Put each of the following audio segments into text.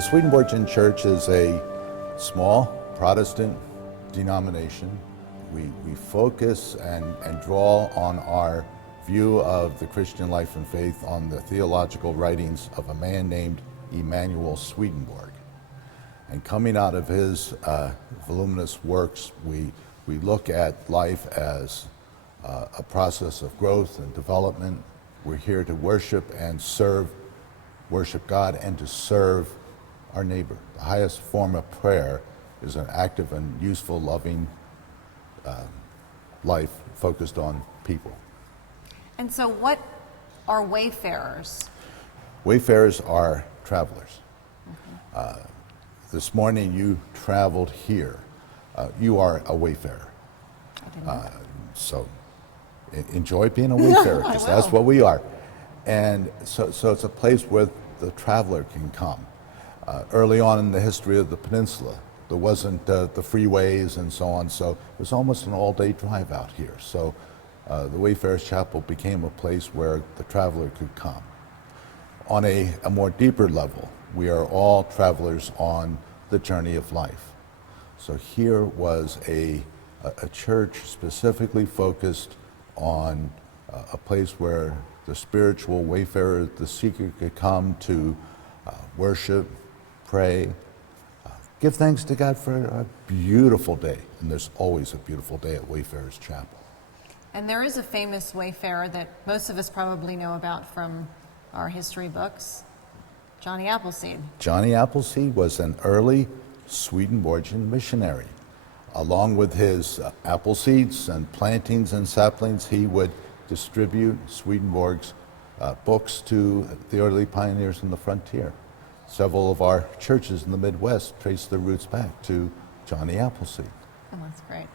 The Swedenborgian Church is a small Protestant denomination. We focus and draw on our view of the Christian life and faith on the theological writings of a man named Emanuel Swedenborg. And coming out of his voluminous works, we look at life as a process of growth and development. We're here to worship and worship God and to serve our neighbor. The highest form of prayer is an active and useful, loving life focused on people. And so what are wayfarers? Wayfarers are travelers. Okay. This morning you traveled here. You are a wayfarer. I didn't know. So enjoy being a wayfarer, because that's what we are. And so it's a place where the traveler can come. Early on in the history of the peninsula, there wasn't the freeways and so on, so it was almost an all-day drive out here. So the Wayfarers Chapel became a place where the traveler could come. On a more deeper level, we are all travelers on the journey of life. So here was a church specifically focused on a place where the spiritual wayfarer, the seeker, could come to worship, pray, give thanks to God for a beautiful day. And there's always a beautiful day at Wayfarers Chapel. And there is a famous wayfarer that most of us probably know about from our history books, Johnny Appleseed. Johnny Appleseed was an early Swedenborgian missionary. Along with his apple seeds and plantings and saplings, he would distribute Swedenborg's books to the early pioneers in the frontier. Several of our churches in the Midwest trace their roots back to Johnny Appleseed. Oh, that's great.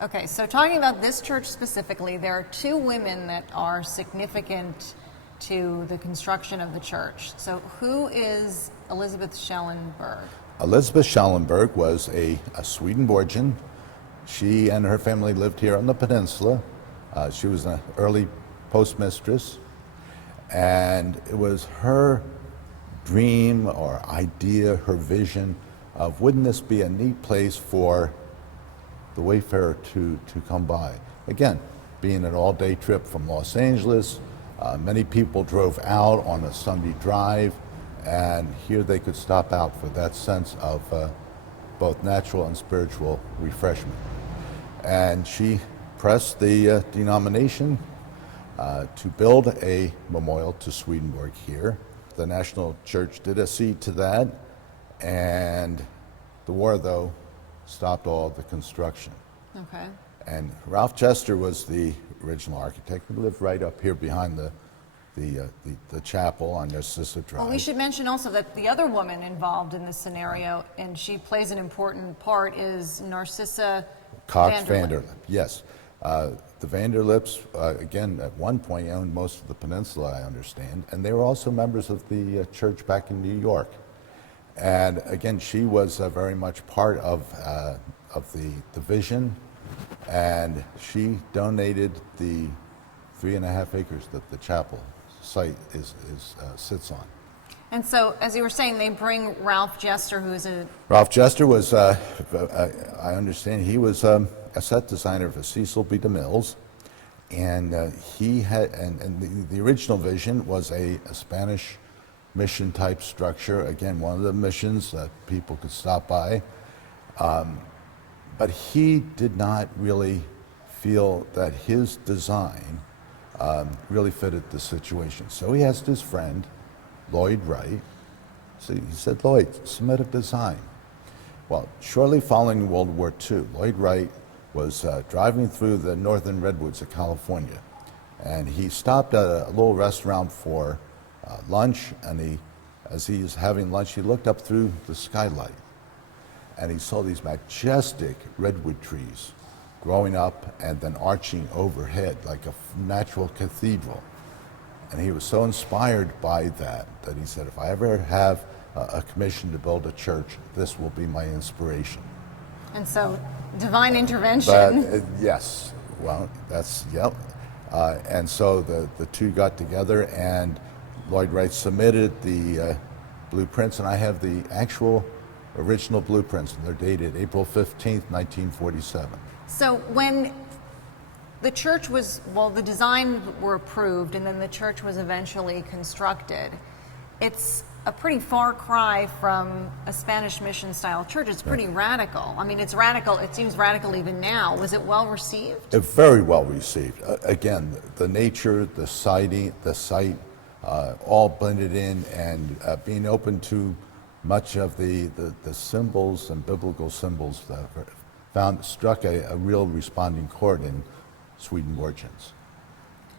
Okay, so talking about this church specifically, there are two women that are significant to the construction of the church. So who is Elizabeth Schellenberg? Elizabeth Schellenberg was a Swedenborgian. She and her family lived here on the peninsula. She was an early postmistress, and it was her dream or idea, her vision of, wouldn't this be a neat place for the wayfarer to come by? Again, being an all-day trip from Los Angeles, many people drove out on a Sunday drive, and here they could stop out for that sense of both natural and spiritual refreshment. And she pressed the denomination to build a memorial to Swedenborg here. The National Church did accede to that, and the war, though, stopped all the construction. Okay. And Ralph Jester was the original architect. He lived right up here behind the chapel on Narcissa Drive. Well, we should mention also that the other woman involved in this scenario, and she plays an important part, is Narcissa Cox Vanderlip. Yes. The Vanderlips, again, at one point owned most of the peninsula, I understand, and they were also members of the church back in New York. And again, she was very much part of the vision, and she donated the 3.5 acres that the chapel site sits on. And so, as you were saying, they bring Ralph Jester, who is a... Ralph Jester was, I understand, he was a set designer for Cecil B. DeMille's, and he had, and the original vision was a Spanish mission type structure. Again, one of the missions that people could stop by. But he did not really feel that his design really fitted the situation. So he asked his friend, Lloyd Wright. So he said, Lloyd, submit a design. Well, shortly following World War II, Lloyd Wright was driving through the northern redwoods of California, and he stopped at a little restaurant for lunch, and as he was having lunch, he looked up through the skylight, and he saw these majestic redwood trees growing up and then arching overhead like a natural cathedral. And he was so inspired by that he said, if I ever have a commission to build a church, this will be my inspiration. And so, divine intervention. But, yes, well, that's, yep. And so the two got together, and Lloyd Wright submitted the blueprints, and I have the actual original blueprints, and they're dated April 15th, 1947. So when the church was, well, the design were approved and then the church was eventually constructed, it's a pretty far cry from a Spanish mission style church. It's pretty radical. I mean, it's radical. It seems radical even now. Was it well received? Very well received. Again, the nature, the site, all blended in, and being open to much of the symbols and biblical symbols that struck a real responding chord in Swedenborgians.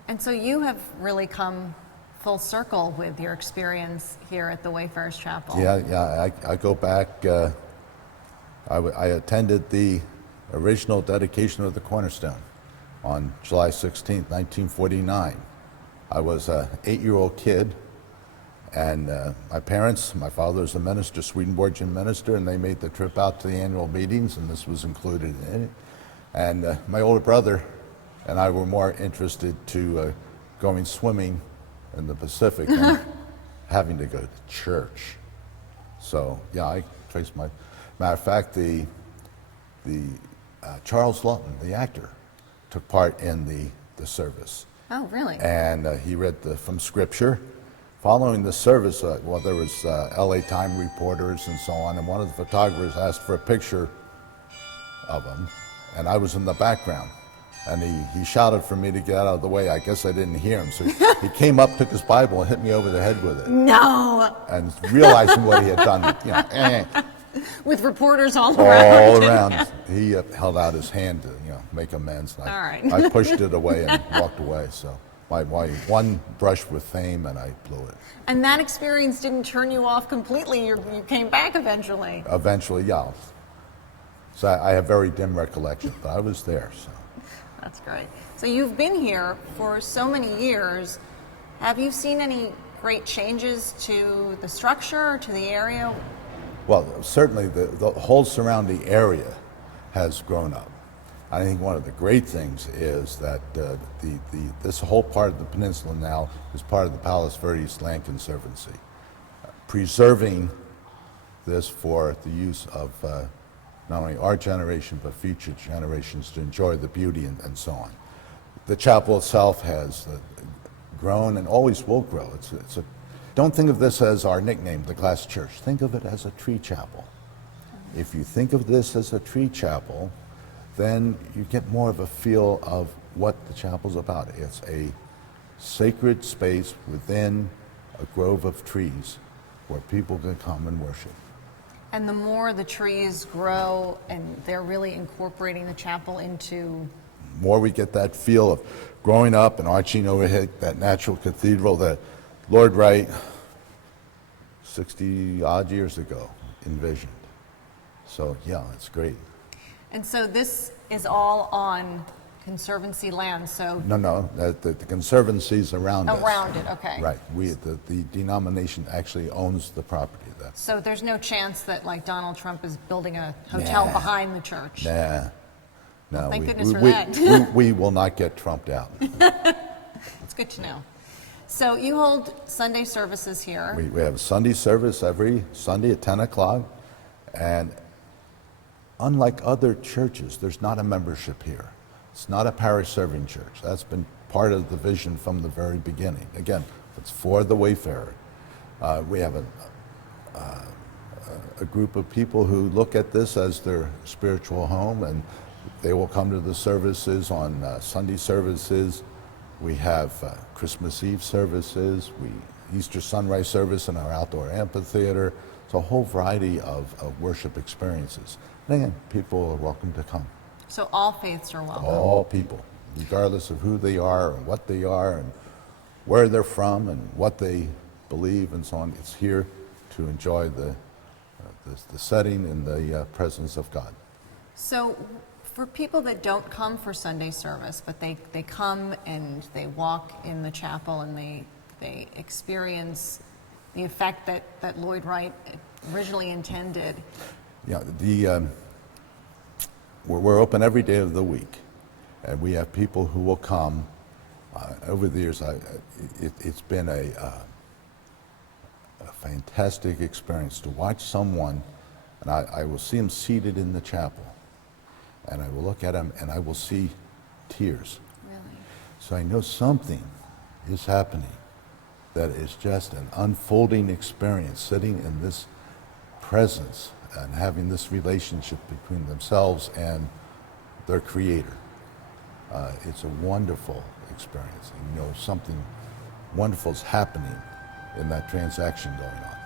And so you have really come full circle with your experience here at the Wayfarers Chapel. Yeah. I go back. I attended the original dedication of the cornerstone on July 16th, 1949. I was an 8-year-old kid, and my parents, my father was a minister, Swedenborgian minister, and they made the trip out to the annual meetings, and this was included in it. And my older brother and I were more interested to going swimming in the Pacific than having to go to church. So yeah, I traced my. Matter of fact, the Charles Lawton, the actor, took part in the service. Oh, really? And he read from Scripture. Following the service, well, there was LA Time reporters and so on, and one of the photographers asked for a picture of him, and I was in the background. And he shouted for me to get out of the way. I guess I didn't hear him. So he came up, took his Bible, and hit me over the head with it. No! And realizing what he had done, With reporters all around. all around, he held out his hand to make amends. And All right. I pushed it away and walked away. So my one brush with fame, and I blew it. And that experience didn't turn you off completely. You came back eventually. Eventually, yeah. So I have very dim recollection, but I was there. So. That's great. So you've been here for so many years. Have you seen any great changes to the structure, to the area? Well, certainly the whole surrounding area has grown up. I think one of the great things is that this whole part of the peninsula now is part of the Palos Verdes Land Conservancy, preserving this for the use of not only our generation, but future generations to enjoy the beauty and so on. The chapel itself has grown and always will grow. Don't think of this as our nickname, the Glass Church. Think of it as a tree chapel. If you think of this as a tree chapel, then you get more of a feel of what the chapel's about. It's a sacred space within a grove of trees where people can come and worship. And the more the trees grow and they're really incorporating the chapel into... More we get that feel of growing up and arching overhead that natural cathedral that Lord Wright, 60-odd years ago, envisioned. So, yeah, it's great. And so this is all on Conservancy land, so... No, the Conservancy's around us. Around it, okay. Right. The denomination actually owns the property there. So there's no chance that, like, Donald Trump is building a hotel behind the church? Nah. No, well, thank goodness for that. we will not get trumped out. That's good to know. So you hold Sunday services here. We have a Sunday service every Sunday at 10 o'clock. And unlike other churches, there's not a membership here. It's not a parish serving church. That's been part of the vision from the very beginning. Again, it's for the wayfarer. We have a group of people who look at this as their spiritual home, and they will come to the services on Sunday services. We have Christmas Eve services, Easter sunrise service in our outdoor amphitheater. It's a whole variety of worship experiences. And again, people are welcome to come. So all faiths are welcome? All people, regardless of who they are and what they are and where they're from and what they believe and so on. It's here to enjoy the setting and the presence of God. So for people that don't come for Sunday service, but they come and they walk in the chapel and they experience the effect that Lloyd Wright originally intended. Yeah, we're open every day of the week, and we have people who will come. Over the years, it's been a a fantastic experience to watch someone, and I will see him seated in the chapel, and I will look at him and I will see tears. Really? So I know something is happening that is just an unfolding experience, sitting in this presence and having this relationship between themselves and their Creator. It's a wonderful experience. And you know, something wonderful is happening in that transaction going on.